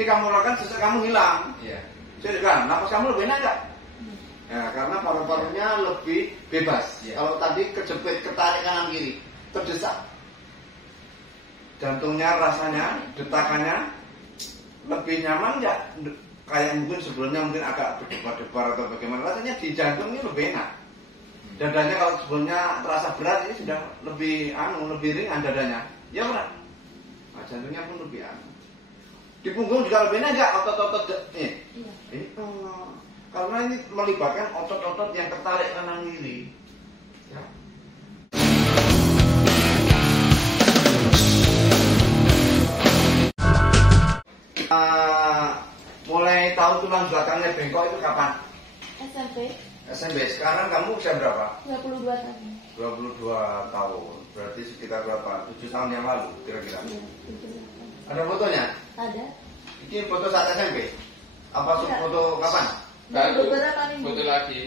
Ini kamu lakukan sesak kamu hilang. Iya. Jadi kan, napas kamu lebih enak nggak? Ya, karena paru-parunya lebih bebas. Kalau tadi kejepit, ketarik kanan kiri, terdesak. Jantungnya rasanya, detakannya lebih nyaman nggak? Kayak mungkin sebelumnya mungkin agak berdebar-debar atau bagaimana, rasanya di jantung ini lebih enak. Dadanya kalau sebelumnya terasa berat, ini sudah lebih lebih ringan dadanya. Ya benar. Nah, jantungnya pun lebih Di punggung juga lebih enak nggak otot-otot ini? Iya. Karena ini melibatkan otot-otot yang tertarik kanan kiri. Ya. Mulai tahu tulang belakangnya bengkok itu kapan? SMP. Sekarang kamu usia berapa? 22 tahun. 22 tahun. Berarti sekitar berapa? 7 tahun yang lalu kira-kira. Iya, Ada fotonya? ada. Ini foto saat SMP? Apa foto kapan? Beberapa minggu. Foto lagi.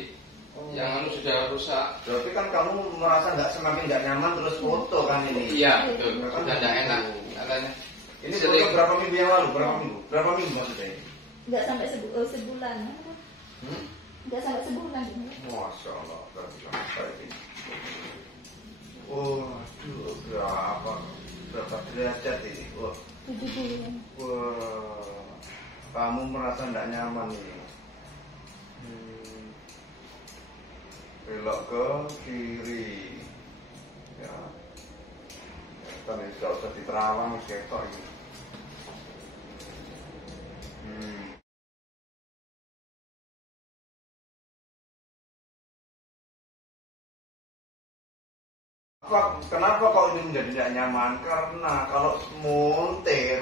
Yang sudah rusak. Berarti kan kamu merasa semakin nggak nyaman terus foto kan ini? Iya, betul. Sudah tidak enak katanya. Ini foto berapa minggu yang lalu? Berapa minggu maksudnya ini? Nggak sampai sebulan. Nggak sampai sebulan. Masya Allah, berapa ini? Oh, aduh, berapa derajat ini? 70. Wah, kamu merasa tidak nyaman ini. Belok ke kiri. Ya, tapi tidak usah diterawang, ketok ini. Kenapa kok ini menjadi tidak nyaman? Karena kalau montir,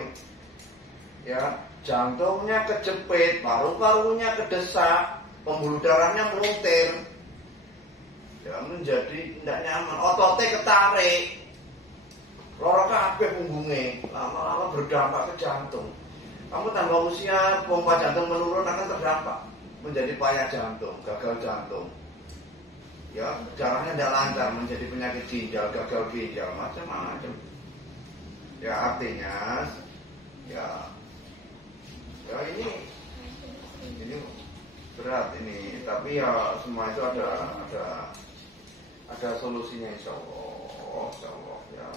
ya jantungnya kejepit, paru-parunya kedesak, pembuluh darahnya meluntir, ya menjadi tidak nyaman. Ototnya ketarik, loro kabeh punggungnya, lama-lama berdampak ke jantung. Kamu tambah usia, pompa jantung menurun akan terdampak, menjadi payah jantung, gagal jantung. Ya, darahnya tidak lancar, menjadi penyakit ginjal, gagal ginjal, macam-macam. Ya artinya, ya ini berat ini, tapi ya semua itu ada solusinya insya Allah ya.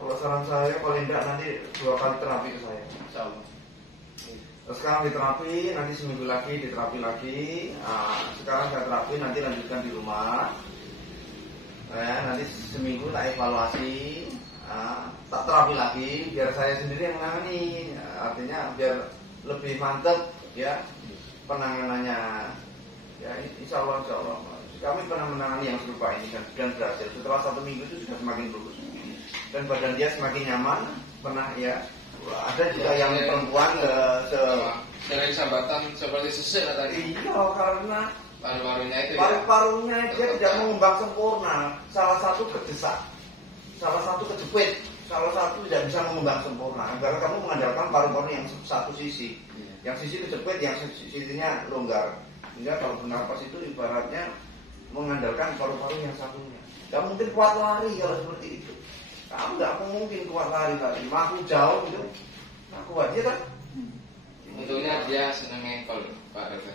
Kalau saran saya paling tidak nanti 2 kali terapi ke saya, insya Allah. Sekarang diterapi, nanti seminggu lagi diterapi lagi. Sekarang saya terapi, nanti lanjutkan di rumah. Nanti seminggu tak evaluasi, tak terapi lagi, biar saya sendiri yang menangani. Artinya biar lebih mantap ya penanganannya. Ya insya Allah. Kami pernah menangani yang serupa ini dan berhasil. Setelah 1 minggu itu sudah semakin lurus dan badan dia semakin nyaman. Pernah ya. Ada juga yang perempuan sering sambatan seperti sesek tadi. Iya, karena paru-parunya itu paru-parunya dia tidak mengembang sempurna. Salah satu kedesak, salah satu kejepit, salah satu tidak bisa mengembang sempurna. Karena kamu mengandalkan paru-paru yang satu sisi, yang sisi kejepit, yang sisinya longgar. Sehingga kalau bernapas itu ibaratnya mengandalkan paru-paru yang satunya. Gak mungkin kuat lari kalau seperti itu. Kamu nggak mungkin kuat lari, mampu jauh gitu, nggak kuat ya kan? Untungnya dia seneng ngengkol, Pak Dokter.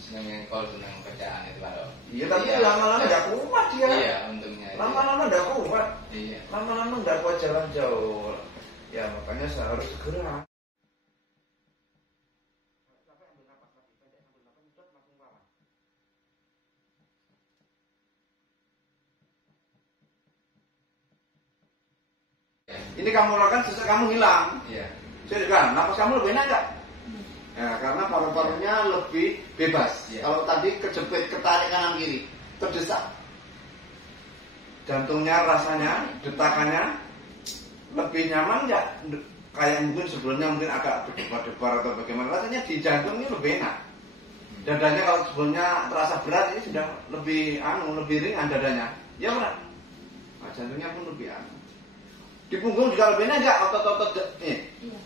Seneng ngengkol, seneng kerjaan itu Pak. Iya, tapi lama-lama nggak kuat dia. Iya, untungnya. Lama-lama nggak kuat. Iya. Lama-lama nggak kuat jalan jauh. Ya makanya saya harus segera. Ini kamu lakukan sesak kamu hilang. Iya. Jadi kan, napas kamu lebih enak nggak? Ya, karena paru-parunya lebih bebas. Kalau tadi kejepit, ketarik kanan kiri, terdesak. Jantungnya rasanya, detakannya lebih nyaman nggak? Kayak mungkin sebelumnya mungkin agak berdebar-debar atau bagaimana, rasanya di jantung ini lebih enak. Dadanya kalau sebelumnya terasa berat, ini sudah lebih lebih ringan dadanya. Ya benar. Nah, jantungnya pun lebih Di punggung juga lebih enak nggak otot-otot ini? Iya.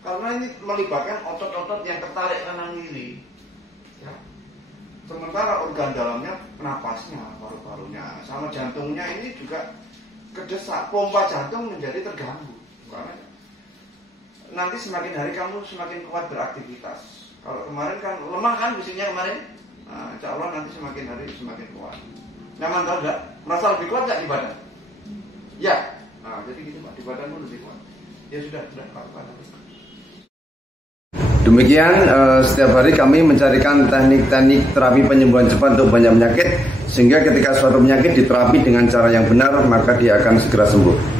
Karena ini melibatkan otot-otot yang tertarik kanan kiri. Ya. Sementara organ dalamnya napasnya, paru-parunya, sama jantungnya ini juga kedesak, pompa jantung menjadi terganggu. Karena nanti semakin hari kamu semakin kuat beraktivitas. Kalau kemarin kan lemah kan fisiknya kemarin, nah, insya Allah nanti semakin hari semakin kuat. Nyaman tau enggak? Merasa lebih kuat enggak di badan? Ya, nah, jadi gitu Pak, di badan pun lebih kuat. Ya sudah apa-apa. Demikian setiap hari kami mencarikan teknik-teknik terapi penyembuhan cepat untuk banyak penyakit, sehingga ketika suatu penyakit diterapi dengan cara yang benar maka dia akan segera sembuh.